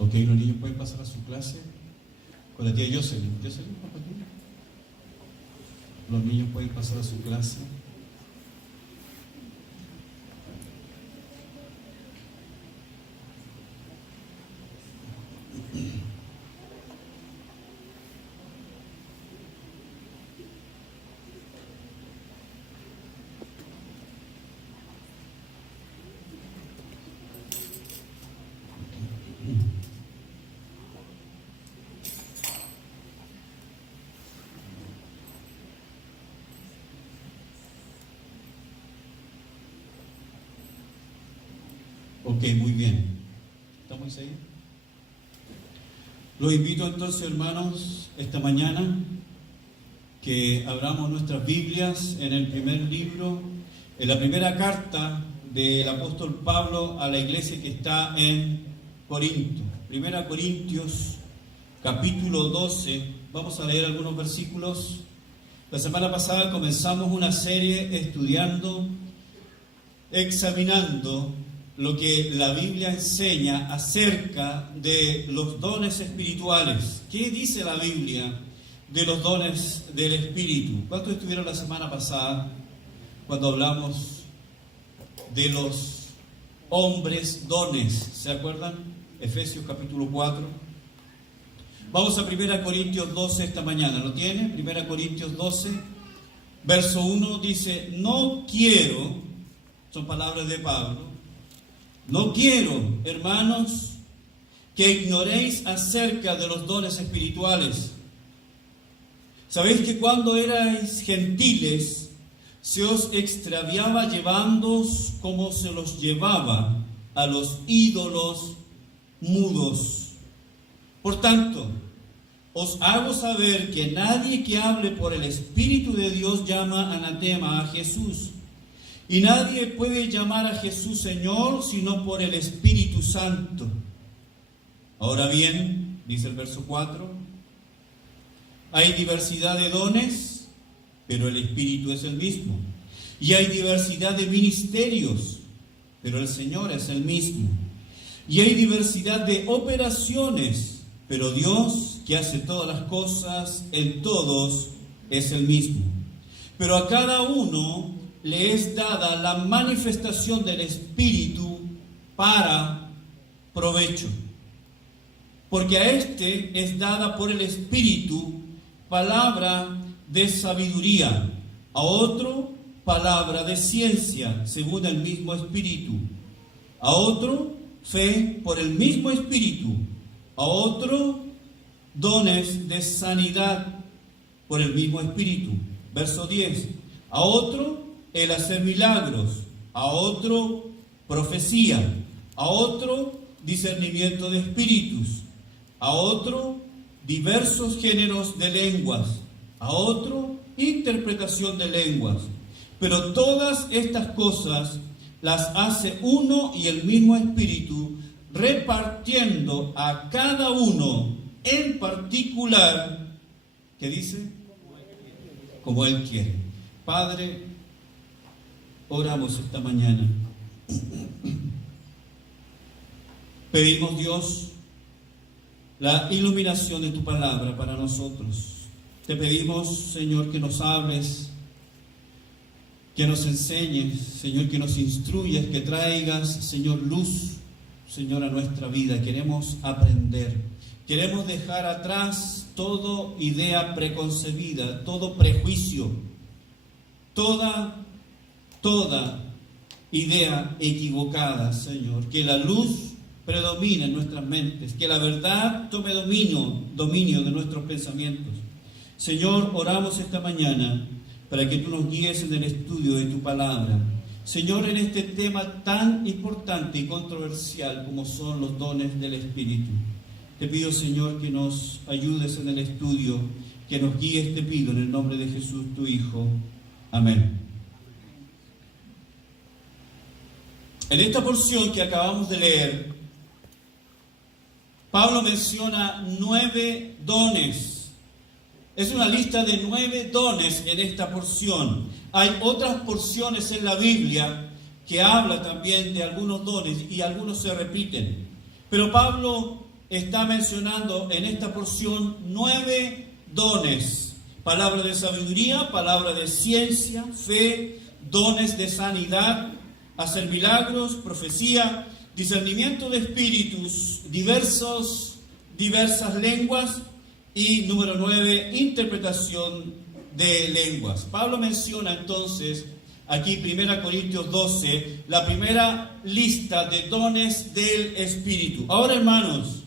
Ok, los niños pueden pasar a su clase con la tía Jocelyn. ¿Jocelyn, papá tú? Los niños pueden pasar a su clase. Ok, muy bien. ¿Estamos ahí? Los invito entonces, hermanos, esta mañana que abramos nuestras Biblias en el primer libro, en la primera carta del apóstol Pablo a la iglesia que está en Corinto. Primera Corintios, capítulo 12. Vamos a leer algunos versículos. La semana pasada comenzamos una serie examinando lo que la Biblia enseña acerca de los dones espirituales. ¿Qué dice la Biblia de los dones del Espíritu? ¿Cuántos estuvieron la semana pasada cuando hablamos de los hombres dones? ¿Se acuerdan? Efesios capítulo 4. Vamos a 1 Corintios 12 esta mañana. ¿Lo tiene? 1 Corintios 12, verso 1 dice: no quiero, son palabras de Pablo, no quiero, hermanos, que ignoréis acerca de los dones espirituales. Sabéis que cuando erais gentiles, se os extraviaba llevándoos como se los llevaba a los ídolos mudos. Por tanto, os hago saber que nadie que hable por el Espíritu de Dios llama anatema a Jesús. Y nadie puede llamar a Jesús Señor sino por el Espíritu Santo. Ahora bien, dice el verso 4, hay diversidad de dones, pero el Espíritu es el mismo. Y hay diversidad de ministerios, pero el Señor es el mismo. Y hay diversidad de operaciones, pero Dios, que hace todas las cosas en todos, es el mismo. Pero a cada uno le es dada la manifestación del Espíritu para provecho. Porque a este es dada por el Espíritu palabra de sabiduría, a otro palabra de ciencia, según el mismo Espíritu, a otro fe por el mismo Espíritu, a otro dones de sanidad por el mismo Espíritu. Verso 10, a otro el hacer milagros, a otro profecía, a otro discernimiento de espíritus, a otro diversos géneros de lenguas, a otro interpretación de lenguas. Pero todas estas cosas las hace uno y el mismo Espíritu, repartiendo a cada uno en particular, ¿qué dice? Como Él quiere. Padre, oramos esta mañana. Pedimos, Dios, la iluminación de tu palabra para nosotros. Te pedimos, Señor, que nos hables, que nos enseñes, Señor, que nos instruyas, que traigas, Señor, luz, Señor, a nuestra vida. Queremos aprender. Queremos dejar atrás toda idea preconcebida, todo prejuicio, toda idea equivocada, Señor. Que la luz predomine en nuestras mentes, que la verdad tome dominio de nuestros pensamientos. Señor, oramos esta mañana para que tú nos guíes en el estudio de tu palabra. Señor, en este tema tan importante y controversial como son los dones del Espíritu. Te pido, Señor, que nos ayudes en el estudio, que nos guíes, te pido en el nombre de Jesús, tu Hijo. Amén. En esta porción que acabamos de leer, Pablo menciona 9 dones. Es una lista de 9 dones en esta porción. Hay otras porciones en la Biblia que habla también de algunos dones y algunos se repiten. Pero Pablo está mencionando en esta porción 9 dones: palabra de sabiduría, palabra de ciencia, fe, dones de sanidad, hacer milagros, profecía, discernimiento de espíritus, diversas lenguas, y número 9, interpretación de lenguas. Pablo menciona entonces aquí 1 Corintios 12, la primera lista de dones del Espíritu. Ahora, hermanos,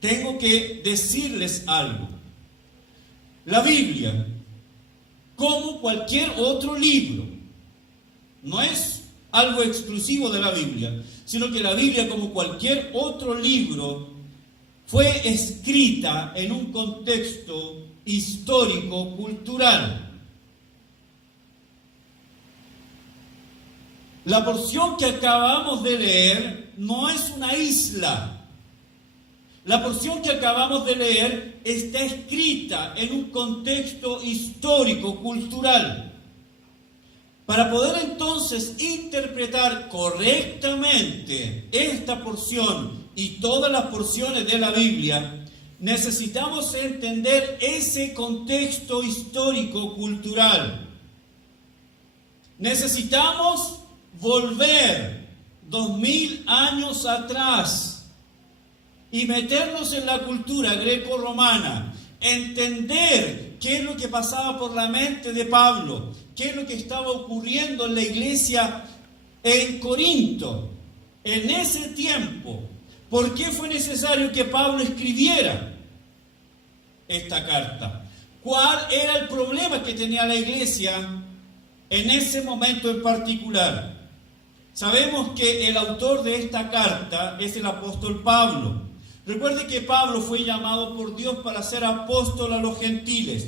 tengo que decirles algo. La Biblia, como cualquier otro libro, no es algo exclusivo de la Biblia, sino que la Biblia, como cualquier otro libro, fue escrita en un contexto histórico-cultural. La porción que acabamos de leer no es una isla. La porción que acabamos de leer está escrita en un contexto histórico-cultural. Para poder entonces interpretar correctamente esta porción y todas las porciones de la Biblia, necesitamos entender ese contexto histórico-cultural. Necesitamos volver 2000 años atrás y meternos en la cultura greco-romana, entender qué es lo que pasaba por la mente de Pablo, qué es lo que estaba ocurriendo en la iglesia en Corinto en ese tiempo. ¿Por qué fue necesario que Pablo escribiera esta carta? ¿Cuál era el problema que tenía la iglesia en ese momento en particular? Sabemos que el autor de esta carta es el apóstol Pablo. Recuerde que Pablo fue llamado por Dios para ser apóstol a los gentiles.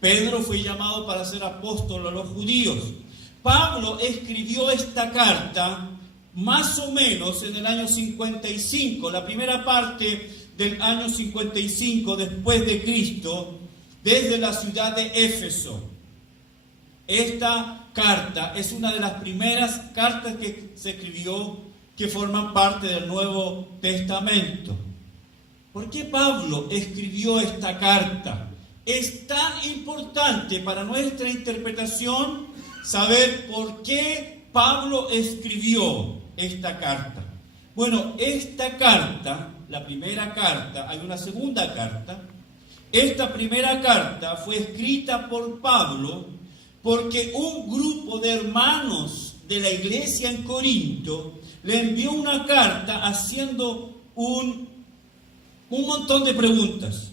Pedro fue llamado para ser apóstol a los judíos. Pablo escribió esta carta más o menos en el año 55, la primera parte del año 55 después de Cristo, desde la ciudad de Éfeso. Esta carta es una de las primeras cartas que se escribió que forman parte del Nuevo Testamento. ¿Por qué Pablo escribió esta carta? Es tan importante para nuestra interpretación saber por qué Pablo escribió esta carta. Bueno, esta carta, la primera carta, hay una segunda carta. Esta primera carta fue escrita por Pablo porque un grupo de hermanos de la iglesia en Corinto le envió una carta haciendo un montón de preguntas.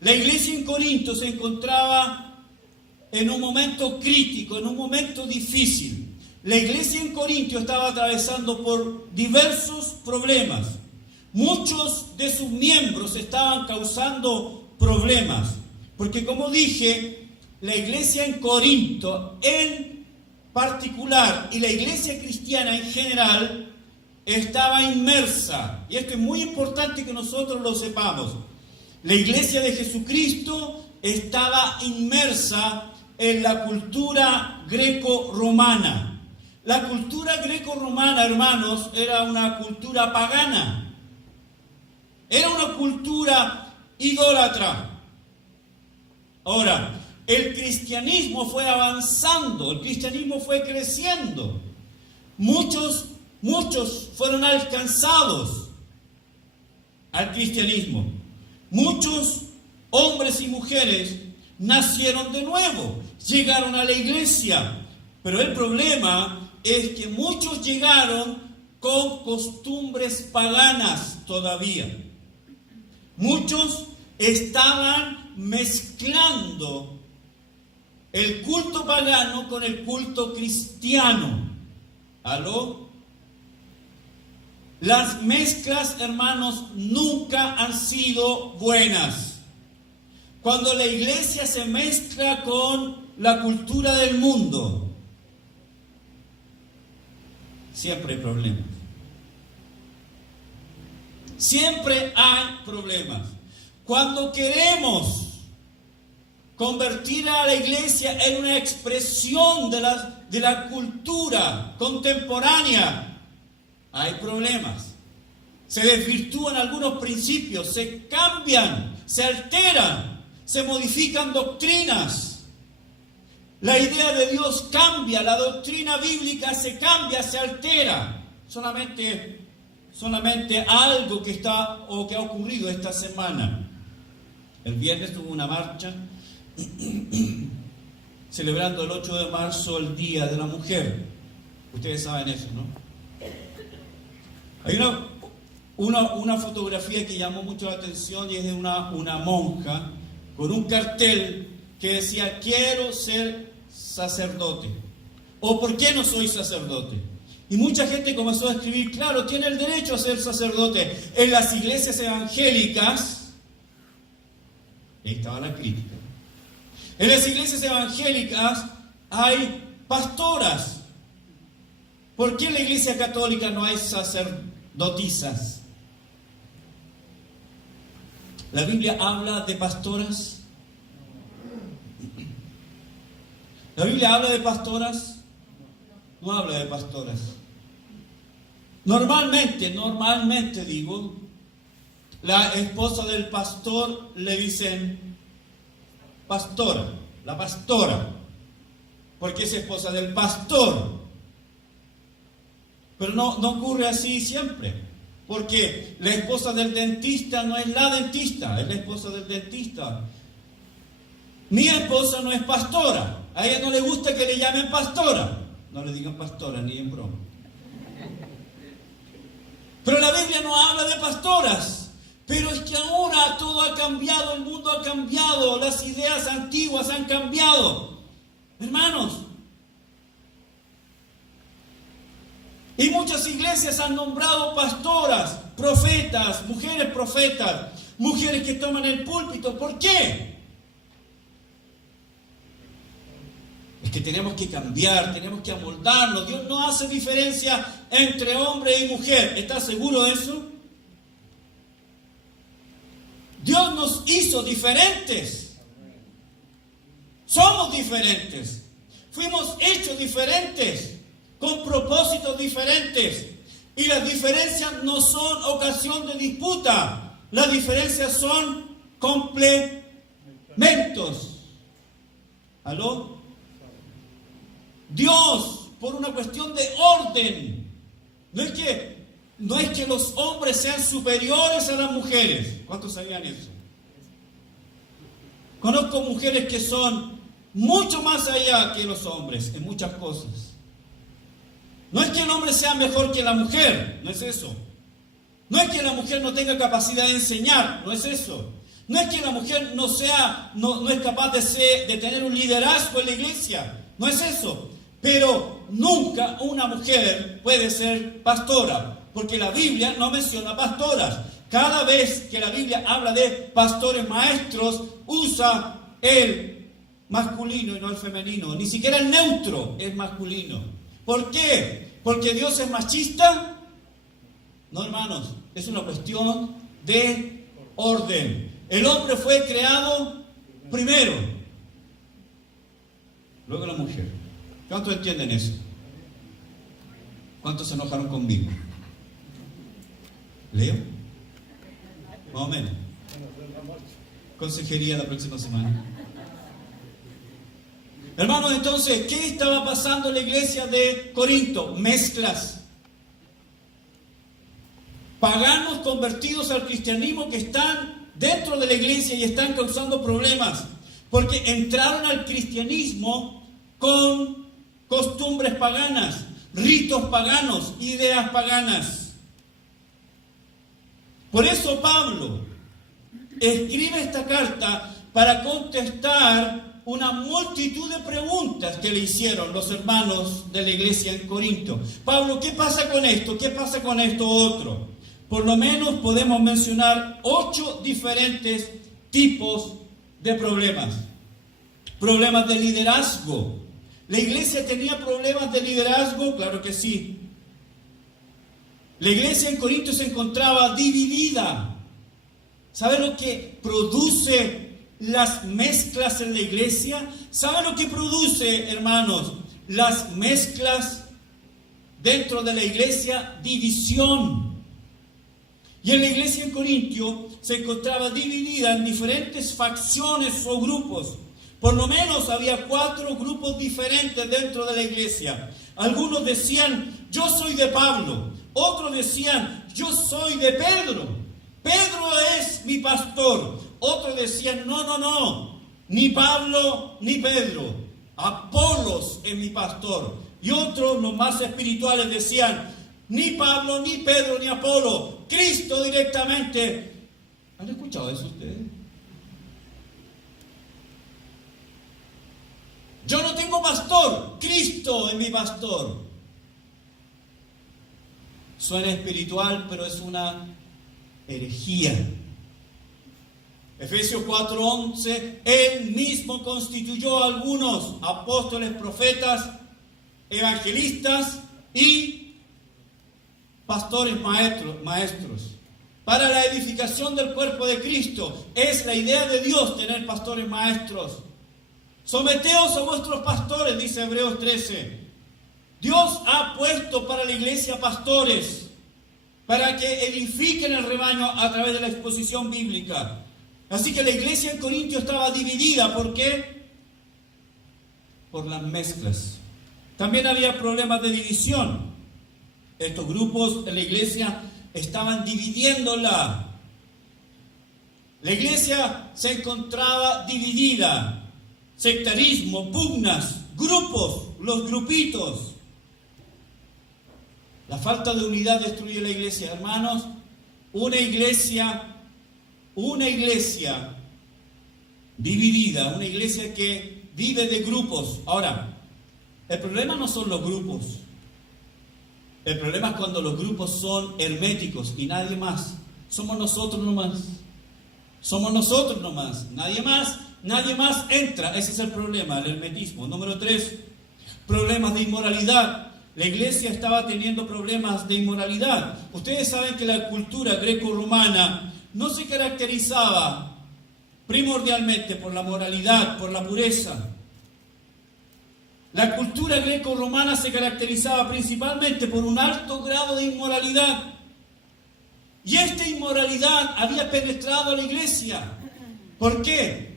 La iglesia en Corinto se encontraba en un momento crítico, en un momento difícil. La iglesia en Corinto estaba atravesando por diversos problemas. Muchos de sus miembros estaban causando problemas, porque como dije, la iglesia en Corinto en particular y la iglesia cristiana en general estaba inmersa, y esto es muy importante que nosotros lo sepamos. La iglesia de Jesucristo estaba inmersa en la cultura greco-romana. La cultura greco-romana, hermanos, era una cultura pagana. Era una cultura idólatra. Ahora, el cristianismo fue avanzando, el cristianismo fue creciendo. Muchos fueron alcanzados al cristianismo. Muchos hombres y mujeres nacieron de nuevo, llegaron a la iglesia. Pero el problema es que muchos llegaron con costumbres paganas todavía. Muchos estaban mezclando el culto pagano con el culto cristiano. ¿Aló? Las mezclas, hermanos, nunca han sido buenas. Cuando la iglesia se mezcla con la cultura del mundo, siempre hay problemas. Siempre hay problemas. Cuando queremos convertir a la iglesia en una expresión de la cultura contemporánea, hay problemas. se desvirtúan algunos principios, se cambian, se alteran, se modifican doctrinas. La idea de Dios cambia, la doctrina bíblica se cambia, se altera. Solamente algo que ha ocurrido esta semana. El viernes hubo una marcha celebrando el 8 de marzo, el Día de la Mujer. Ustedes saben eso, ¿no? Hay una fotografía que llamó mucho la atención y es de una monja con un cartel que decía: quiero ser sacerdote, o ¿por qué no soy sacerdote? Y mucha gente comenzó a escribir: claro, tiene el derecho a ser sacerdote. En las iglesias evangélicas, ahí estaba la crítica, en las iglesias evangélicas hay pastoras. ¿Por qué en la iglesia católica no hay sacerdotisas? ¿La Biblia habla de pastoras? ¿La Biblia habla de pastoras? No habla de pastoras. Normalmente digo, la esposa del pastor le dicen pastora, la pastora, porque es esposa del pastor. Pero no ocurre así siempre, porque la esposa del dentista no es la dentista, es la esposa del dentista. Mi esposa no es pastora, a ella no le gusta que le llamen pastora. No le digan pastora ni en broma. Pero la Biblia no habla de pastoras. Pero es que ahora todo ha cambiado, el mundo ha cambiado, las ideas antiguas han cambiado. Hermanos, y muchas iglesias han nombrado pastoras, profetas, mujeres que toman el púlpito. ¿Por qué? Es que tenemos que cambiar, tenemos que amoldarnos. Dios no hace diferencia entre hombre y mujer. ¿Estás seguro de eso? Dios nos hizo diferentes. Somos diferentes. Fuimos hechos diferentes, con propósitos diferentes. Y las diferencias no son ocasión de disputa. Las diferencias son complementos. ¿Aló? Dios, por una cuestión de orden, no es que los hombres sean superiores a las mujeres. ¿Cuántos sabían eso? Conozco mujeres que son mucho más allá que los hombres en muchas cosas. No es que el hombre sea mejor que la mujer, no es eso. No es que la mujer no tenga capacidad de enseñar, no es eso. No es que la mujer no es capaz de tener un liderazgo en la iglesia, no es eso. Pero nunca una mujer puede ser pastora, porque la Biblia no menciona pastoras. Cada vez que la Biblia habla de pastores maestros, usa el masculino y no el femenino. Ni siquiera el neutro es masculino. ¿Por qué? ¿Porque Dios es machista? No, hermanos, es una cuestión de orden. El hombre fue creado primero, luego la mujer. ¿Cuántos entienden eso? ¿Cuántos se enojaron conmigo? ¿Leo? Más o menos. Consejería la próxima semana. Hermanos, entonces, ¿qué estaba pasando en la iglesia de Corinto? Mezclas. Paganos convertidos al cristianismo que están dentro de la iglesia y están causando problemas. Porque entraron al cristianismo con costumbres paganas, ritos paganos, ideas paganas. Por eso Pablo escribe esta carta para contestar una multitud de preguntas que le hicieron los hermanos de la iglesia en Corinto. Pablo, ¿qué pasa con esto? ¿Qué pasa con esto otro? Por lo menos podemos mencionar 8 diferentes tipos de problemas. Problemas de liderazgo. ¿La iglesia tenía problemas de liderazgo? Claro que sí. La iglesia en Corinto se encontraba dividida. ¿Sabe lo que produce las mezclas en la iglesia? ¿Sabe lo que produce, hermanos, las mezclas dentro de la iglesia? División. Y en la iglesia en Corintio se encontraba dividida en diferentes facciones o grupos. Por lo menos había 4 grupos diferentes dentro de la iglesia. Algunos decían, yo soy de Pablo. Otros decían, yo soy de Pedro. Pedro es mi pastor. Otros decían, no, ni Pablo ni Pedro. Apolos es mi pastor. Y otros, los más espirituales, decían, ni Pablo, ni Pedro, ni Apolo, Cristo directamente. ¿Han escuchado eso ustedes? Yo no tengo pastor, Cristo es mi pastor. Suena espiritual, pero es una herejía. Efesios 4:11, Él mismo constituyó a algunos apóstoles, profetas, evangelistas y pastores maestros, para la edificación del cuerpo de Cristo. Es la idea de Dios tener pastores maestros. Someteos a vuestros pastores, dice Hebreos 13. Dios ha puesto para la iglesia pastores, para que edifiquen el rebaño a través de la exposición bíblica. Así que la iglesia en Corintio estaba dividida. ¿Por qué? Por las mezclas. También había problemas de división. Estos grupos en la iglesia estaban dividiéndola. La iglesia se encontraba dividida. Sectarismo, pugnas, grupos, los grupitos. La falta de unidad destruye la iglesia, hermanos. Una iglesia dividida, una iglesia que vive de grupos. Ahora, el problema no son los grupos. El problema es cuando los grupos son herméticos y nadie más. Somos nosotros nomás. Somos nosotros nomás. Nadie más entra. Ese es el problema, el hermetismo. Número 3, problemas de inmoralidad. La iglesia estaba teniendo problemas de inmoralidad. Ustedes saben que la cultura greco-romana no se caracterizaba primordialmente por la moralidad, por la pureza. La cultura greco-romana se caracterizaba principalmente por un alto grado de inmoralidad. Y esta inmoralidad había penetrado a la iglesia. ¿Por qué?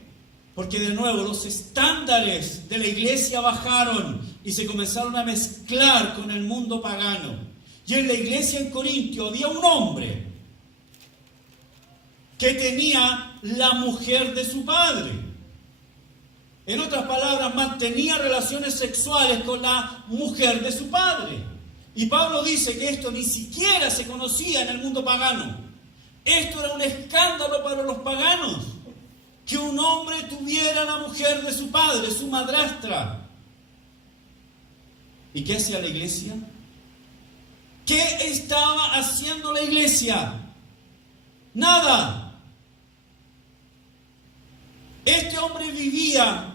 Porque de nuevo los estándares de la iglesia bajaron y se comenzaron a mezclar con el mundo pagano. Y en la iglesia en Corintio había un hombre que tenía la mujer de su padre. En otras palabras, mantenía relaciones sexuales con la mujer de su padre. Y Pablo dice que esto ni siquiera se conocía en el mundo pagano. Esto era un escándalo para los paganos, que un hombre tuviera la mujer de su padre, su madrastra. ¿Y qué hacía la iglesia? ¿Qué estaba haciendo la iglesia? Nada. Este hombre vivía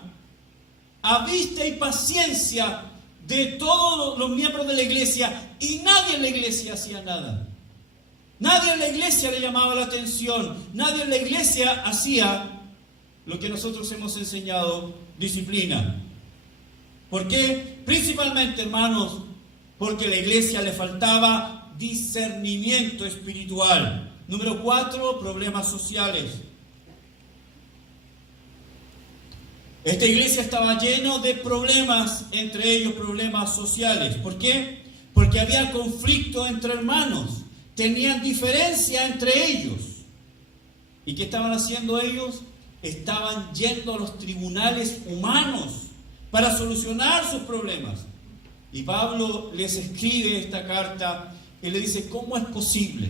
a vista y paciencia de todos los miembros de la iglesia, y nadie en la iglesia hacía nada. Nadie en la iglesia le llamaba la atención. Nadie en la iglesia hacía lo que nosotros hemos enseñado, disciplina. ¿Por qué? Principalmente, hermanos, porque a la iglesia le faltaba discernimiento espiritual. Número 4, problemas sociales. Esta iglesia estaba llena de problemas, entre ellos problemas sociales. ¿Por qué? Porque había conflicto entre hermanos, tenían diferencia entre ellos. ¿Y qué estaban haciendo ellos? Estaban yendo a los tribunales humanos para solucionar sus problemas. Y Pablo les escribe esta carta y le dice, ¿cómo es posible?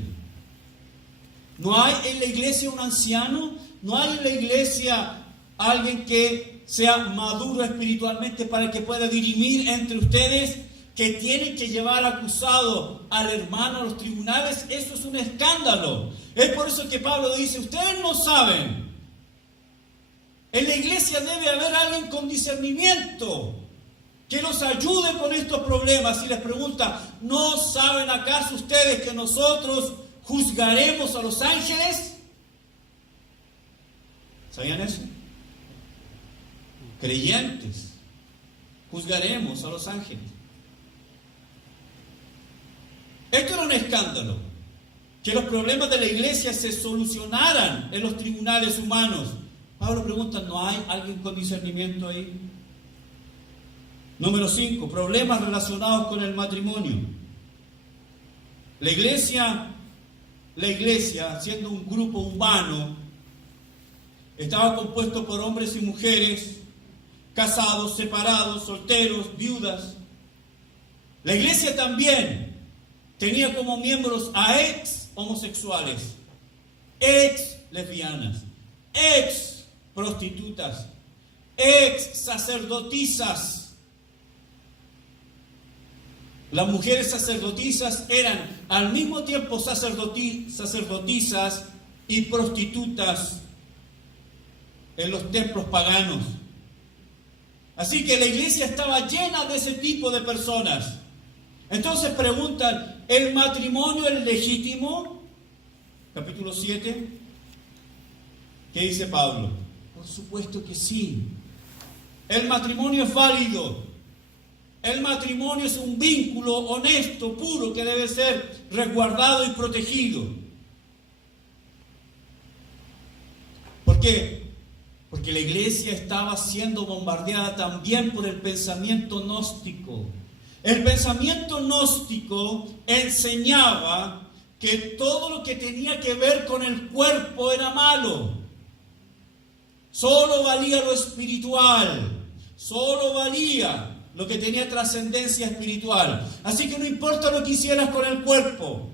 ¿No hay en la iglesia un anciano? ¿No hay en la iglesia alguien que sea maduro espiritualmente para que pueda dirimir entre ustedes, que tienen que llevar acusado al hermano a los tribunales? Eso es un escándalo. Es por eso que Pablo dice, ustedes no saben. En la iglesia debe haber alguien con discernimiento que nos ayude con estos problemas. Y les pregunta, ¿no saben acaso ustedes que nosotros juzgaremos a los ángeles? ¿Sabían eso? Creyentes, juzgaremos a los ángeles. Esto era un escándalo. que los problemas de la iglesia se solucionaran en los tribunales humanos. Pablo pregunta, ¿no hay alguien con discernimiento ahí? Número 5, problemas relacionados con el matrimonio. La iglesia, siendo un grupo humano, estaba compuesto por hombres y mujeres, casados, separados, solteros, viudas. La iglesia también tenía como miembros a ex homosexuales, ex lesbianas, ex prostitutas, ex sacerdotisas. Las mujeres sacerdotisas eran al mismo tiempo sacerdotisas y prostitutas en los templos paganos. Así que la iglesia estaba llena de ese tipo de personas. Entonces preguntan, ¿el matrimonio es legítimo? Capítulo 7. ¿Qué dice Pablo? Por supuesto que sí. El matrimonio es válido. El matrimonio es un vínculo honesto, puro, que debe ser resguardado y protegido. ¿Por qué? Porque la iglesia estaba siendo bombardeada también por el pensamiento gnóstico. El pensamiento gnóstico enseñaba que todo lo que tenía que ver con el cuerpo era malo. Solo valía lo espiritual. Solo valía lo que tenía trascendencia espiritual. Así que no importa lo que hicieras con el cuerpo.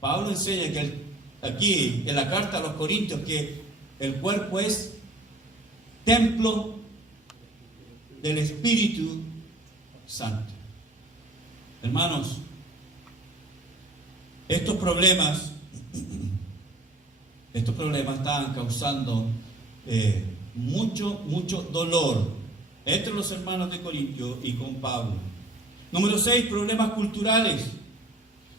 Pablo enseña que aquí, en la carta a los Corintios, que el cuerpo es templo del Espíritu Santo. Hermanos, estos problemas estaban causando mucho dolor entre los hermanos de Corintio y con Pablo. Número 6, problemas culturales.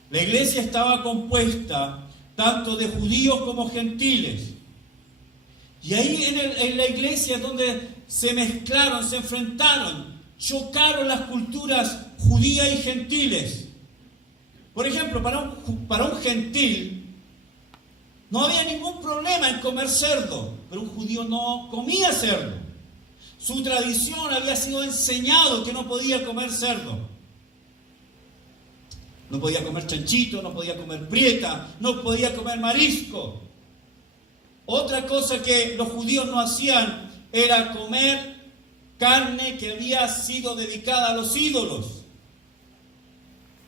La iglesia estaba compuesta tanto de judíos como gentiles. Y ahí en la iglesia donde se mezclaron, se enfrentaron, chocaron las culturas judías y gentiles. Por ejemplo, para un gentil no había ningún problema en comer cerdo, pero un judío no comía cerdo. Su tradición había sido enseñado que no podía comer cerdo. No podía comer chanchito, no podía comer prieta, no podía comer marisco. Otra cosa que los judíos no hacían era comer carne que había sido dedicada a los ídolos.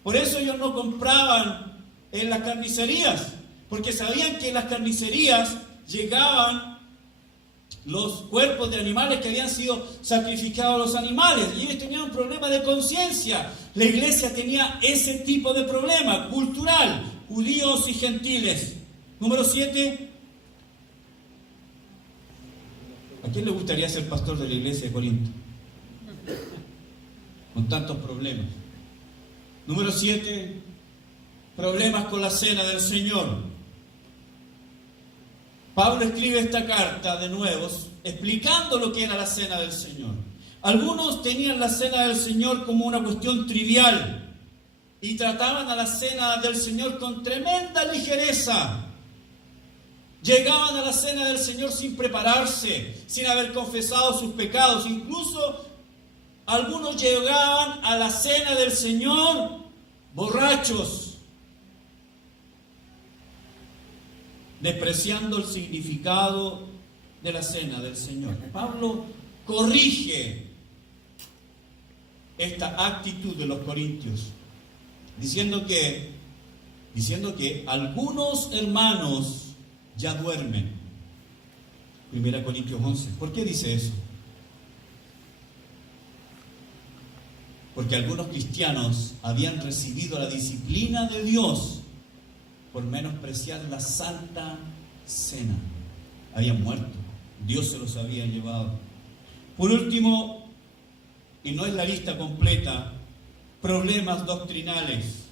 Por eso ellos no compraban en las carnicerías, porque sabían que en las carnicerías llegaban los cuerpos de animales que habían sido sacrificados a los animales, y ellos tenían un problema de conciencia. La iglesia tenía ese tipo de problema cultural, judíos y gentiles. Número 7. ¿A quién le gustaría ser pastor de la iglesia de Corinto? Con tantos problemas. Número 7. Problemas con la cena del Señor. Pablo escribe esta carta de nuevo explicando lo que era la cena del Señor. Algunos tenían la cena del Señor como una cuestión trivial y trataban a la cena del Señor con tremenda ligereza. Llegaban a la cena del Señor sin prepararse, sin haber confesado sus pecados. Incluso algunos llegaban a la cena del Señor borrachos, despreciando el significado de la cena del Señor. Pablo corrige esta actitud de los corintios, diciendo que algunos hermanos ya duermen. 1 Corintios 11. ¿Por qué dice eso? Porque algunos cristianos habían recibido la disciplina de Dios por menospreciar la Santa Cena. Habían muerto. Dios se los había llevado. Por último, y no es la lista completa, problemas doctrinales.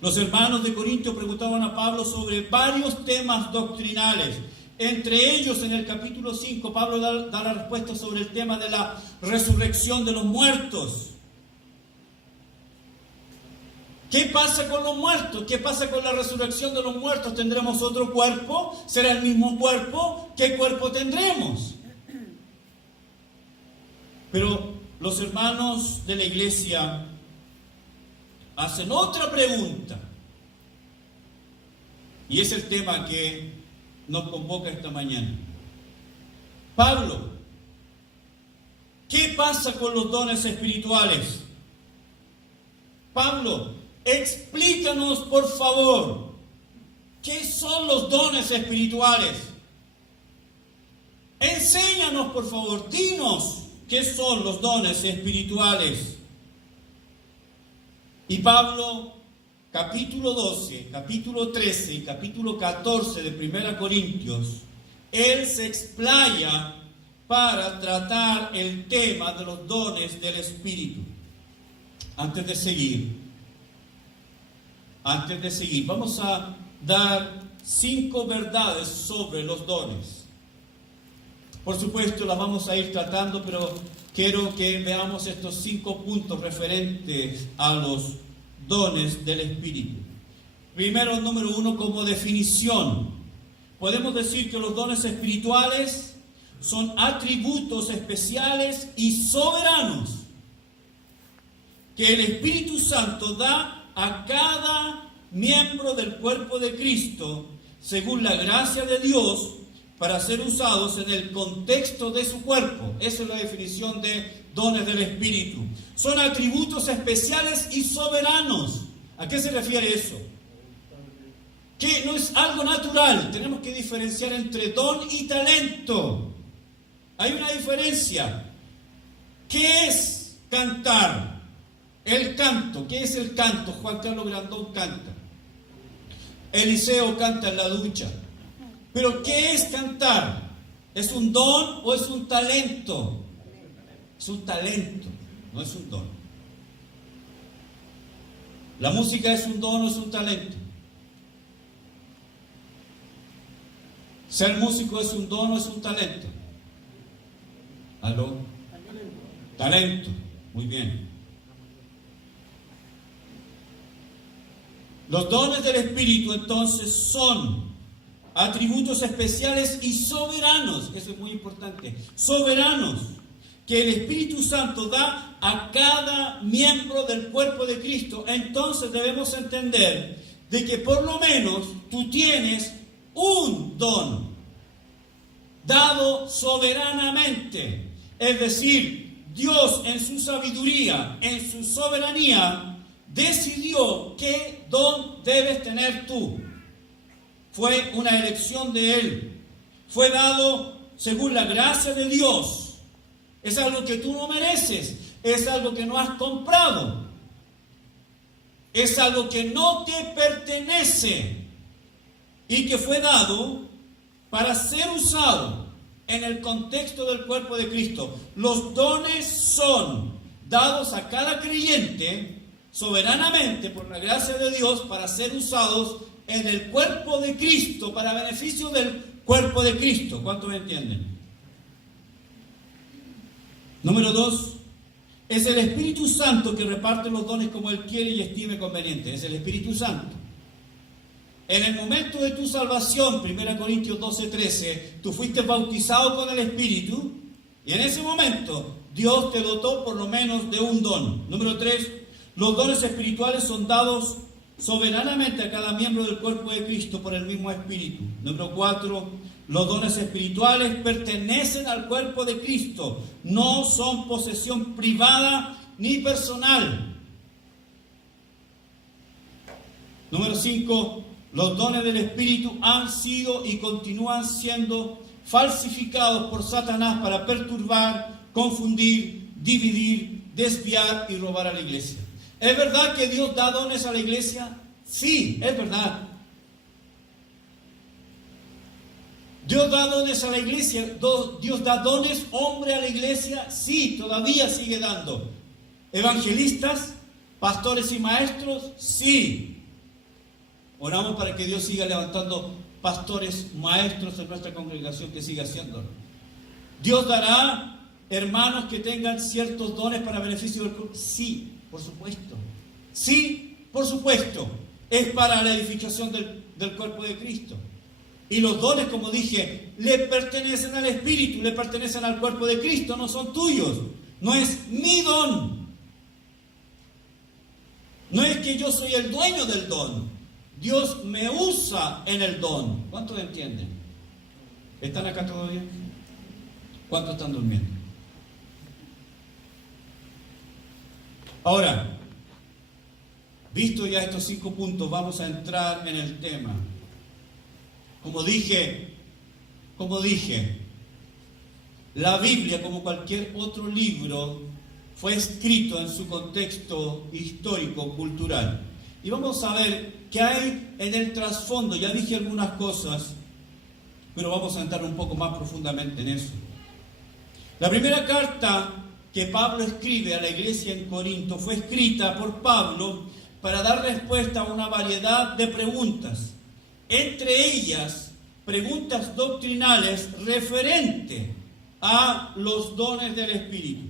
Los hermanos de Corinto preguntaban a Pablo sobre varios temas doctrinales. Entre ellos, en el capítulo 5, Pablo da la respuesta sobre el tema de la resurrección de los muertos. ¿Qué pasa con los muertos? ¿Qué pasa con la resurrección de los muertos? ¿Tendremos otro cuerpo? ¿Será el mismo cuerpo? ¿Qué cuerpo tendremos? Pero los hermanos de la iglesia hacen otra pregunta. Y es el tema que nos convoca esta mañana. Pablo, ¿qué pasa con los dones espirituales? Pablo, explícanos por favor, ¿qué son los dones espirituales? Enséñanos por favor, dinos qué son los dones espirituales. Y Pablo, capítulo 12, capítulo 13 y capítulo 14 de 1 Corintios, él se explaya para tratar el tema de los dones del Espíritu. Antes de seguir, vamos a dar 5 verdades sobre los dones. Por supuesto, las vamos a ir tratando, pero quiero que veamos estos 5 puntos referentes a los dones del Espíritu. Primero, número 1, como definición. Podemos decir que los dones espirituales son atributos especiales y soberanos que el Espíritu Santo da a cada miembro del cuerpo de Cristo según la gracia de Dios para ser usados en el contexto de su cuerpo. Esa es la definición de dones del Espíritu. Son atributos especiales y soberanos. ¿A qué se refiere eso? Que no es algo natural. Tenemos que diferenciar entre don y talento. Hay una diferencia. ¿Qué es cantar? El canto. ¿Qué es el canto? Juan Carlos Grandón canta. Eliseo canta en la ducha. Pero ¿qué es cantar? ¿Es un don o es un talento? Es un talento, no es un don. ¿La música es un don o es un talento? ¿Ser músico es un don o es un talento? ¿Aló? Talento, muy bien. Los dones del Espíritu entonces son atributos especiales y soberanos, eso es muy importante, soberanos, que el Espíritu Santo da a cada miembro del cuerpo de Cristo. Entonces debemos entender de que por lo menos tú tienes un don dado soberanamente, es decir, Dios en su sabiduría, en su soberanía, decidió qué don debes tener tú. Fue una elección de Él. Fue dado según la gracia de Dios. Es algo que tú no mereces. Es algo que no has comprado. Es algo que no te pertenece. Y que fue dado para ser usado en el contexto del cuerpo de Cristo. Los dones son dados a cada creyente soberanamente por la gracia de Dios para ser usados en el cuerpo de Cristo, para beneficio del cuerpo de Cristo. ¿Cuántos me entienden? Número 2, es el Espíritu Santo que reparte los dones como Él quiere y estime conveniente. Es el Espíritu Santo. En el momento de tu salvación, 1 Corintios 12:13, tú fuiste bautizado con el Espíritu y en ese momento Dios te dotó por lo menos de un don. Número 3, los dones espirituales son dados soberanamente a cada miembro del cuerpo de Cristo por el mismo Espíritu. Número 4, los dones espirituales pertenecen al cuerpo de Cristo, no son posesión privada ni personal. Número 5, los dones del Espíritu han sido y continúan siendo falsificados por Satanás para perturbar, confundir, dividir, desviar y robar a la iglesia. ¿Es verdad que Dios da dones a la iglesia? Sí, es verdad. Dios da dones a la iglesia. Dios da dones, hombre, a la iglesia. Sí, todavía sigue dando. ¿Evangelistas, pastores y maestros? Sí. Oramos para que Dios siga levantando pastores, maestros en nuestra congregación, que siga haciéndolo. Dios dará hermanos que tengan ciertos dones para beneficio del cuerpo. Sí, por supuesto. Sí, Por supuesto, es para la edificación del cuerpo de Cristo. Y los dones, como dije, le pertenecen al Espíritu, le pertenecen al cuerpo de Cristo, no son tuyos. No es mi don. No es que yo soy el dueño del don. Dios me usa en el don. ¿Cuántos entienden? ¿Están acá todavía? ¿Cuántos están durmiendo? Ahora, visto ya estos 5 puntos, vamos a entrar en el tema. Como dije, la Biblia, como cualquier otro libro, fue escrito en su contexto histórico, cultural. Y vamos a ver qué hay en el trasfondo. Ya dije algunas cosas, pero vamos a entrar un poco más profundamente en eso. La primera carta que Pablo escribe a la iglesia en Corinto fue escrita por Pablo para dar respuesta a una variedad de preguntas. Entre ellas, preguntas doctrinales referentes a los dones del Espíritu.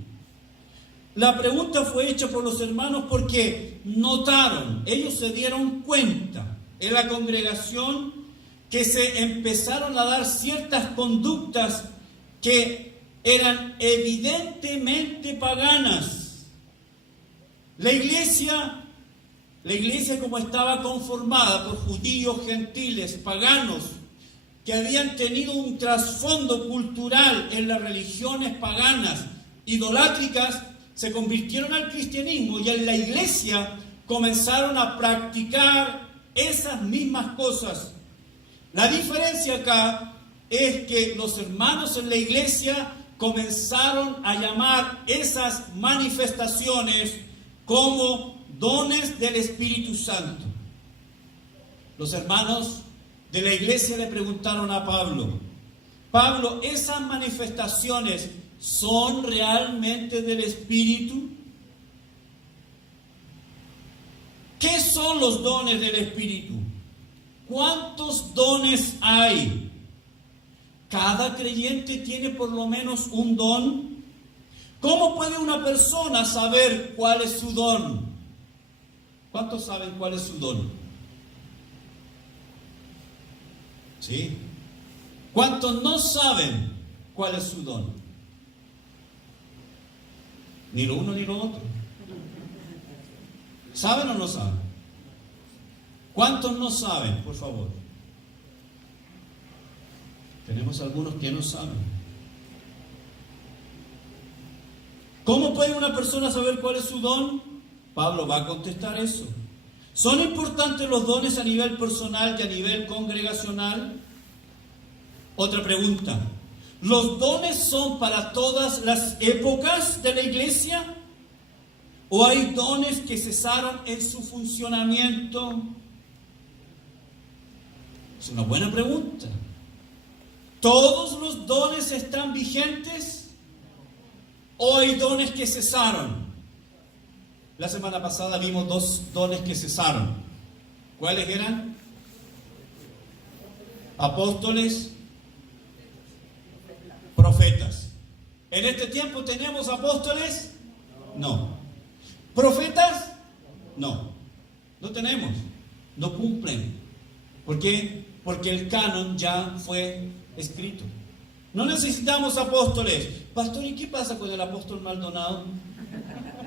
La pregunta fue hecha por los hermanos porque notaron, ellos se dieron cuenta en la congregación que se empezaron a dar ciertas conductas que eran evidentemente paganas. La iglesia como estaba conformada por judíos, gentiles, paganos, que habían tenido un trasfondo cultural en las religiones paganas, idolátricas, se convirtieron al cristianismo y en la iglesia comenzaron a practicar esas mismas cosas. La diferencia acá es que los hermanos en la iglesia comenzaron a llamar esas manifestaciones como dones del Espíritu Santo. Los hermanos de la iglesia le preguntaron a Pablo, ¿esas manifestaciones son realmente del Espíritu? ¿Qué son los dones del Espíritu? ¿Cuántos dones hay? ¿Cada creyente tiene por lo menos un don? ¿Cómo puede una persona saber cuál es su don? ¿Cuántos saben cuál es su don? ¿Sí? ¿Cuántos no saben cuál es su don? Ni lo uno ni lo otro. ¿Saben o no saben? ¿Cuántos no saben, por favor? Tenemos algunos que no saben. ¿Cómo puede una persona saber cuál es su don? Pablo va a contestar eso. ¿Son importantes los dones a nivel personal y a nivel congregacional? Otra pregunta. ¿Los dones son para todas las épocas de la iglesia? ¿O hay dones que cesaron en su funcionamiento? Es una buena pregunta. ¿Todos los dones están vigentes? ¿O hay dones que cesaron? La semana pasada vimos 2 dones que cesaron. ¿Cuáles eran? Apóstoles, profetas. ¿En este tiempo tenemos apóstoles? No. ¿Profetas? No. No tenemos. No cumplen. ¿Por qué? Porque el canon ya fue escrito. No necesitamos apóstoles. Pastor, ¿y qué pasa con el apóstol Maldonado?